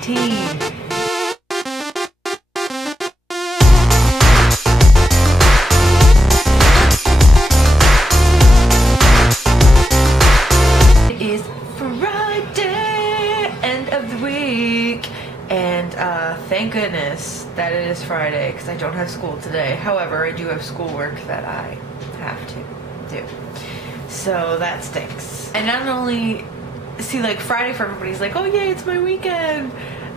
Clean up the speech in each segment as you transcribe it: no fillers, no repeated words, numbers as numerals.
2018. It is Friday, end of the week, and thank goodness that it is Friday because I don't have school today. However, I do have schoolwork that I have to do, so that stinks. And not only see, like, Friday for everybody's like, oh yay, it's my weekend.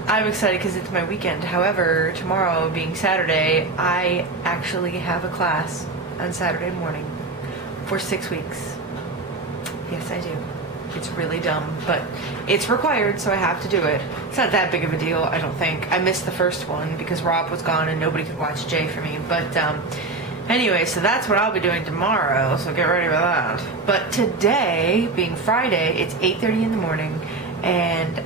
I'm excited because it's my weekend. However, tomorrow being Saturday, I actually have a class on Saturday morning for 6 weeks. Yes, I do. It's really dumb, but it's required, so I have to do it. It's not that big of a deal, I don't think. I missed the first one because Rob was gone and nobody could watch Jay for me. But anyway, so that's what I'll be doing tomorrow, so get ready for that. But today, being Friday, it's 8:30 in the morning, and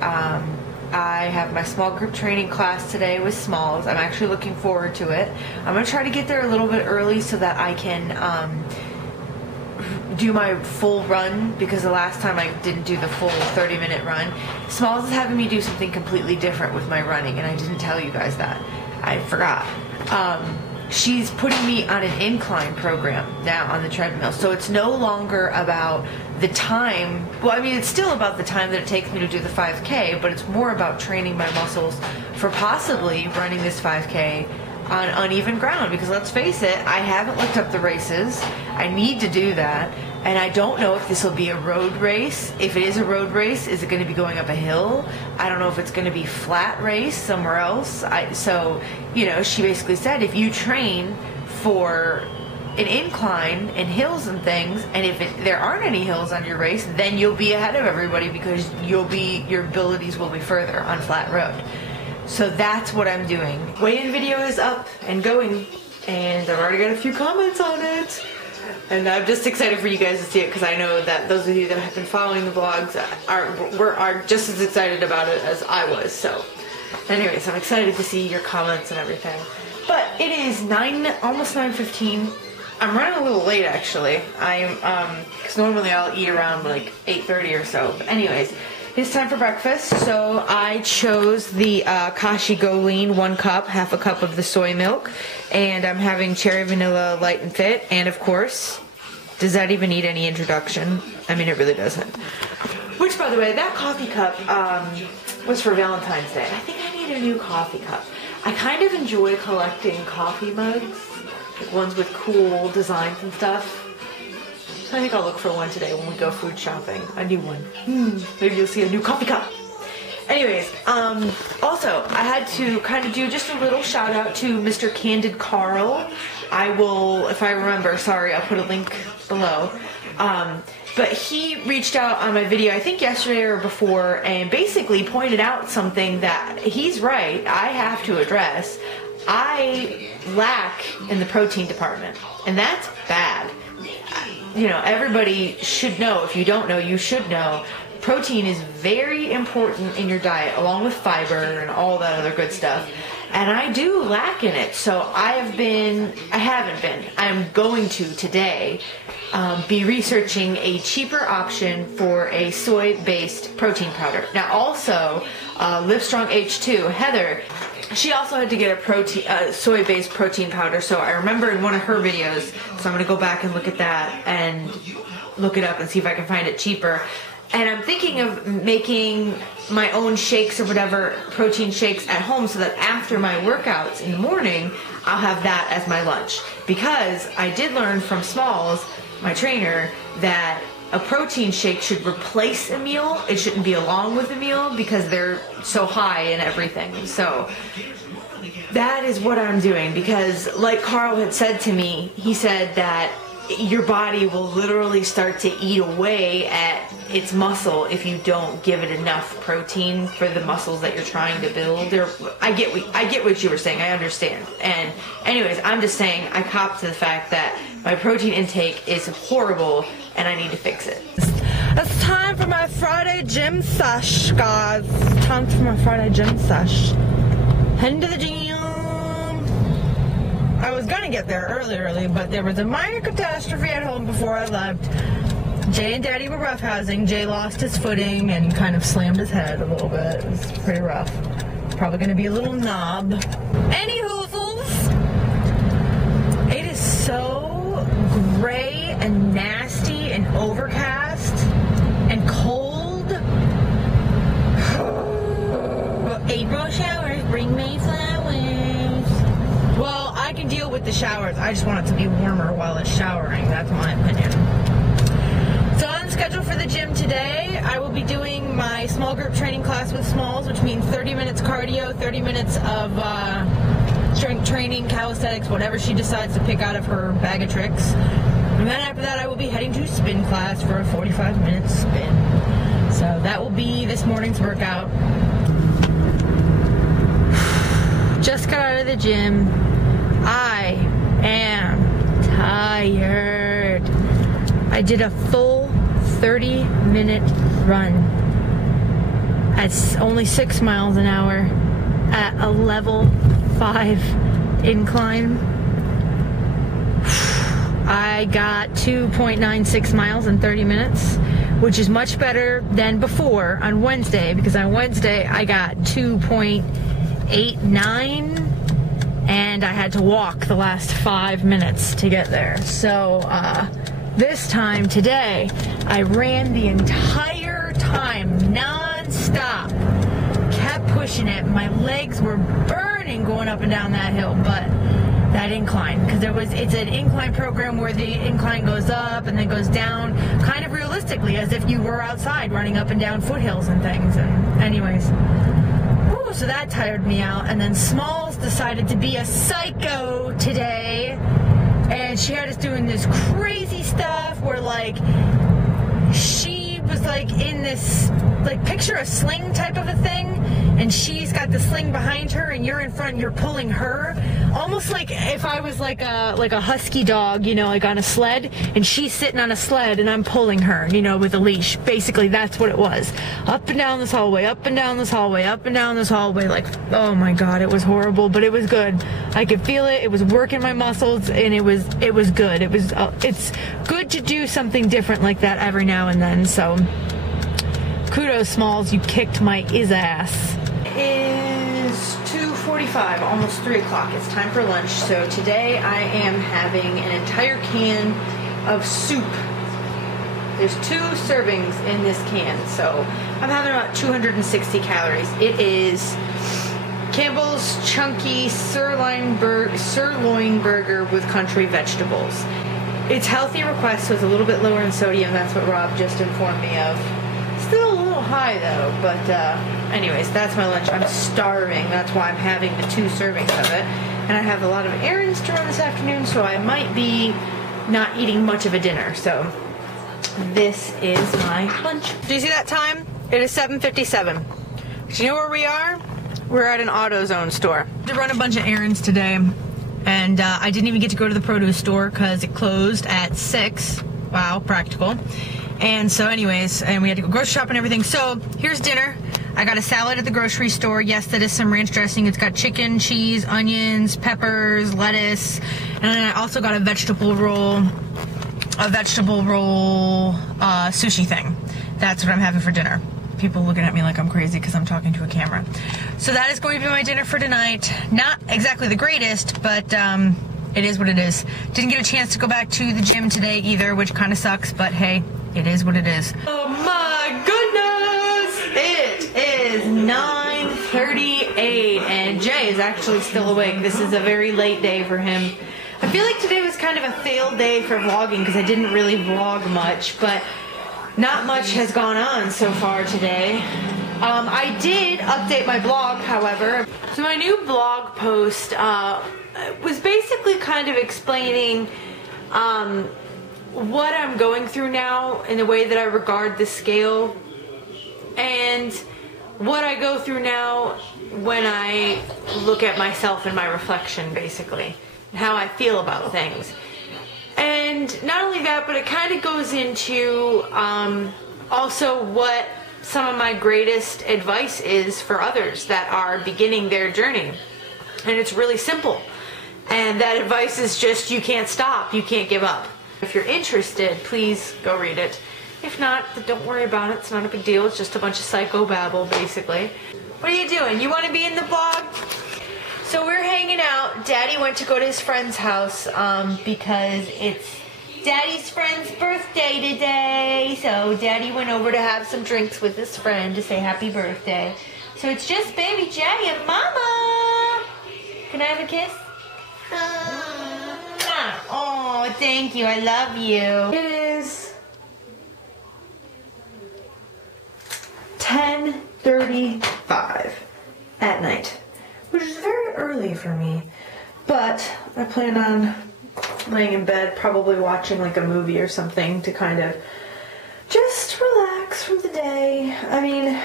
I have my small group training class today with Smalls. I'm actually looking forward to it. I'm going to try to get there a little bit early so that I can do my full run, because the last time I didn't do the full 30-minute run. Smalls is having me do something completely different with my running, and I didn't tell you guys that. I forgot. She's putting me on an incline program now on the treadmill, so it's no longer about the time. Well, I mean, it's still about the time that it takes me to do the 5K, but it's more about training my muscles for possibly running this 5K on uneven ground, because let's face it, I haven't looked up the races. I need to do that, and I don't know if this will be a road race. If it is a road race, is it going to be going up a hill? I don't know if it's going to be flat race somewhere else. So, you know, she basically said if you train for an incline and hills and things, and if there aren't any hills on your race, then you'll be ahead of everybody because your abilities will be further on flat road. So that's what I'm doing. Weigh-in video is up and going, and I've already got a few comments on it. And I'm just excited for you guys to see it, because I know that those of you that have been following the vlogs are just as excited about it as I was. So anyways, I'm excited to see your comments and everything. But it is almost 9:15. I'm running a little late, actually. Because normally I'll eat around like 8:30 or so. But anyways, it's time for breakfast, so I chose the Kashi Go Lean 1 cup, half a cup of the soy milk, and I'm having cherry vanilla light and fit, and of course, does that even need any introduction? I mean, it really doesn't. Which, by the way, that coffee cup was for Valentine's Day. I think I need a new coffee cup. I kind of enjoy collecting coffee mugs, like ones with cool designs and stuff. So I think I'll look for one today when we go food shopping. A new one. Maybe you'll see a new coffee cup. Anyways, also, I had to kind of do just a little shout out to Mr. Candid Carl. I will, if I remember, sorry, I'll put a link below. But he reached out on my video, I think yesterday or before, and basically pointed out something that he's right, I have to address. I lack in the protein department, and that's bad. You know, everybody should know. If you don't know, you should know. Protein is very important in your diet, along with fiber and all that other good stuff. And I do lack in it. So I'm going to today be researching a cheaper option for a soy-based protein powder. Now also, Livestrong H2, Heather, she also had to get a soy-based protein powder, so I remember in one of her videos, so I'm going to go back and look at that and look it up and see if I can find it cheaper. And I'm thinking of making my own shakes or whatever, protein shakes at home, so that after my workouts in the morning, I'll have that as my lunch. Because I did learn from Smalls, my trainer, that a protein shake should replace a meal. It shouldn't be along with a meal because they're so high in everything. So that is what I'm doing, because like Carl had said to me, he said that your body will literally start to eat away at its muscle if you don't give it enough protein for the muscles that you're trying to build. I get what you were saying. I understand. And anyways, I'm just saying I cop to the fact that my protein intake is horrible and I need to fix it. It's time for my Friday gym sesh, guys. It's time for my Friday gym sesh. Heading to the gym. I was gonna get there early, but there was a minor catastrophe at home before I left. Jay and Daddy were roughhousing. Jay lost his footing and kind of slammed his head a little bit. It was pretty rough. Probably going to be a little knob. Anywho, it is so gray and nasty and overcast and cold. April showers bring me flowers. Well, I can deal with the showers. I just want it to be warmer while it's showering. That's my opinion. So on schedule for the gym today, I will be doing my small group training class with Smalls, which means 30 minutes cardio, 30 minutes of strength training, calisthenics, whatever she decides to pick out of her bag of tricks. And then after that, I will be heading to spin class for a 45-minute spin. So that will be this morning's workout. Just got out of the gym. I am tired. I did a full 30-minute run at only 6 miles an hour at a level 5 incline. I got 2.96 miles in 30 minutes, which is much better than before on Wednesday, because on Wednesday I got 2.89 and I had to walk the last 5 minutes to get there. So this time today, I ran the entire time, non-stop. Kept pushing it. My legs were burning going up and down that hill, but that incline, because it's an incline program where the incline goes up and then goes down, kind of realistically, as if you were outside running up and down foothills and things. And anyways, so that tired me out. And then Smalls decided to be a psycho today. And she had us doing this crazy stuff where, like, she was, like, in this, like, picture a sling type of a thing, and she's got the sling behind her, and you're in front, and you're pulling her. Almost like if I was, like a husky dog, you know, like on a sled, and she's sitting on a sled, and I'm pulling her, you know, with a leash. Basically, that's what it was. Up and down this hallway, up and down this hallway, up and down this hallway. Like, oh, my God, it was horrible, but it was good. I could feel it. It was working my muscles, and it was good. It's good to do something different like that every now and then. So kudos, Smalls, you kicked my ass. It is 2:45, almost 3 o'clock. It's time for lunch. So today I am having an entire can of soup. There's 2 servings in this can, so I'm having about 260 calories. It is Campbell's Chunky Sirloin Burger with country vegetables. It's healthy request, so it's a little bit lower in sodium. That's what Rob just informed me of. Still a little high though, but anyways, that's my lunch. I'm starving. That's why I'm having the 2 servings of it. And I have a lot of errands to run this afternoon, so I might be not eating much of a dinner. So this is my lunch. Do you see that time? It is 7:57. Do you know where we are? We're at an AutoZone store. I run a bunch of errands today, and I didn't even get to go to the produce store because it closed at 6. Wow, practical. And so anyways, and we had to go grocery shop and everything. So here's dinner. I got a salad at the grocery store. Yes, that is some ranch dressing. It's got chicken, cheese, onions, peppers, lettuce, and then I also got a vegetable roll sushi thing. That's what I'm having for dinner. People looking at me like I'm crazy because I'm talking to a camera. So that is going to be my dinner for tonight. Not exactly the greatest, but it is what it is. Didn't get a chance to go back to the gym today either, which kind of sucks, but hey, it is what it is. Oh my goodness! It is 9:38 and Jay is actually still awake. This is a very late day for him. I feel like today was kind of a failed day for vlogging because I didn't really vlog much, but not much has gone on so far today. I did update my blog, however. So my new blog post was basically kind of explaining what I'm going through now in the way that I regard the scale and what I go through now when I look at myself in my reflection, basically, and how I feel about things. And not only that, but it kind of goes into also what some of my greatest advice is for others that are beginning their journey. And it's really simple. And that advice is just, you can't stop, you can't give up. If you're interested, please go read it. If not, then don't worry about it. It's not a big deal. It's just a bunch of psychobabble, basically. What are you doing? You want to be in the vlog? So we're hanging out. Daddy went to go to his friend's house because it's Daddy's friend's birthday today. So Daddy went over to have some drinks with his friend to say happy birthday. So it's just baby Daddy and Mama. Can I have a kiss? Oh, thank you. I love you. It is 10:35 at night, which is very early for me, but I plan on laying in bed, probably watching like a movie or something to kind of just relax from the day. I mean,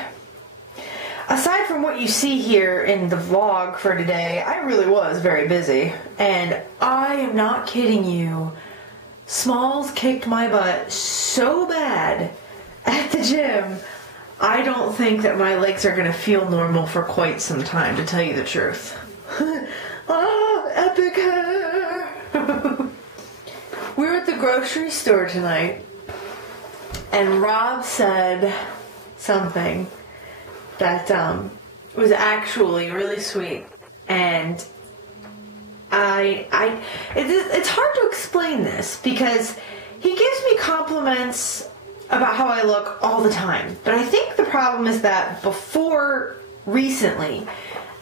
aside from what you see here in the vlog for today, I really was very busy, and I am not kidding you. Smalls kicked my butt so bad at the gym. I don't think that my legs are going to feel normal for quite some time, to tell you the truth. Oh, epic hair! We were at the grocery store tonight, and Rob said something that was actually really sweet, and it's hard to explain this because he gives me compliments about how I look all the time. But I think the problem is that before recently,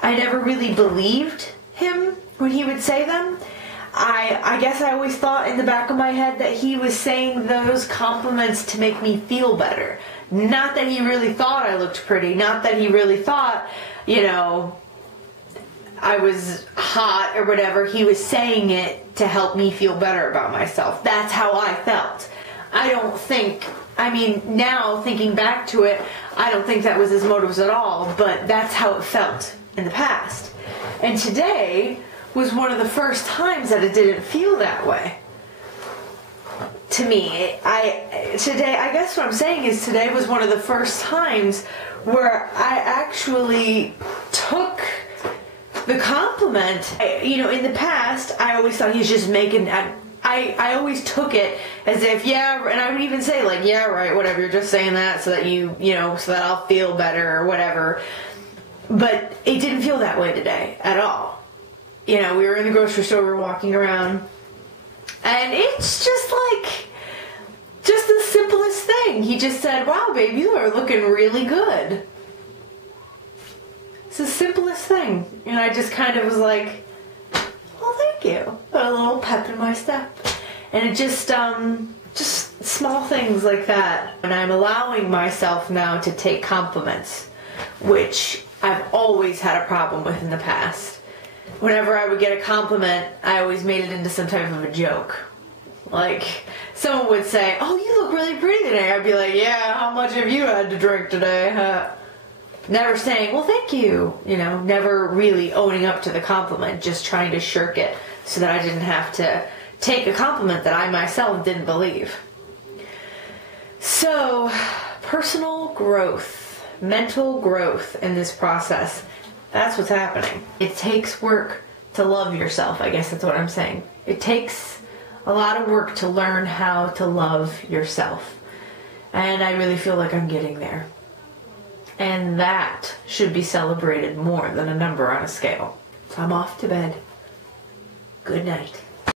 I never really believed him when he would say them. I guess I always thought in the back of my head that he was saying those compliments to make me feel better. Not that he really thought I looked pretty. Not that he really thought, you know, I was hot or whatever. He was saying it to help me feel better about myself. That's how I felt. I mean, now thinking back to it, I don't think that was his motives at all, but that's how it felt in the past. And today was one of the first times that it didn't feel that way. To me, I guess what I'm saying is today was one of the first times where I actually took the compliment. In the past, I always thought he was just making... I always took it as if, yeah, and I would even say, like, yeah, right, whatever, you're just saying that so that so that I'll feel better or whatever. But it didn't feel that way today at all. We were in the grocery store, we were walking around, and it's just the simplest thing. He just said, wow, babe, you are looking really good. It's the simplest thing. And I just kind of was like, well, thank you. Put a little pep in my step. And it just small things like that. And I'm allowing myself now to take compliments, which I've always had a problem with in the past. Whenever I would get a compliment, I always made it into some type of a joke. Like, someone would say, oh, you look really pretty today. I'd be like, yeah, how much have you had to drink today? Never saying, well, thank you. Never really owning up to the compliment, just trying to shirk it so that I didn't have to take a compliment that I myself didn't believe. So, personal growth, mental growth in this process, that's what's happening. It takes work to love yourself, I guess that's what I'm saying. It takes a lot of work to learn how to love yourself. And I really feel like I'm getting there. And that should be celebrated more than a number on a scale. So I'm off to bed. Good night.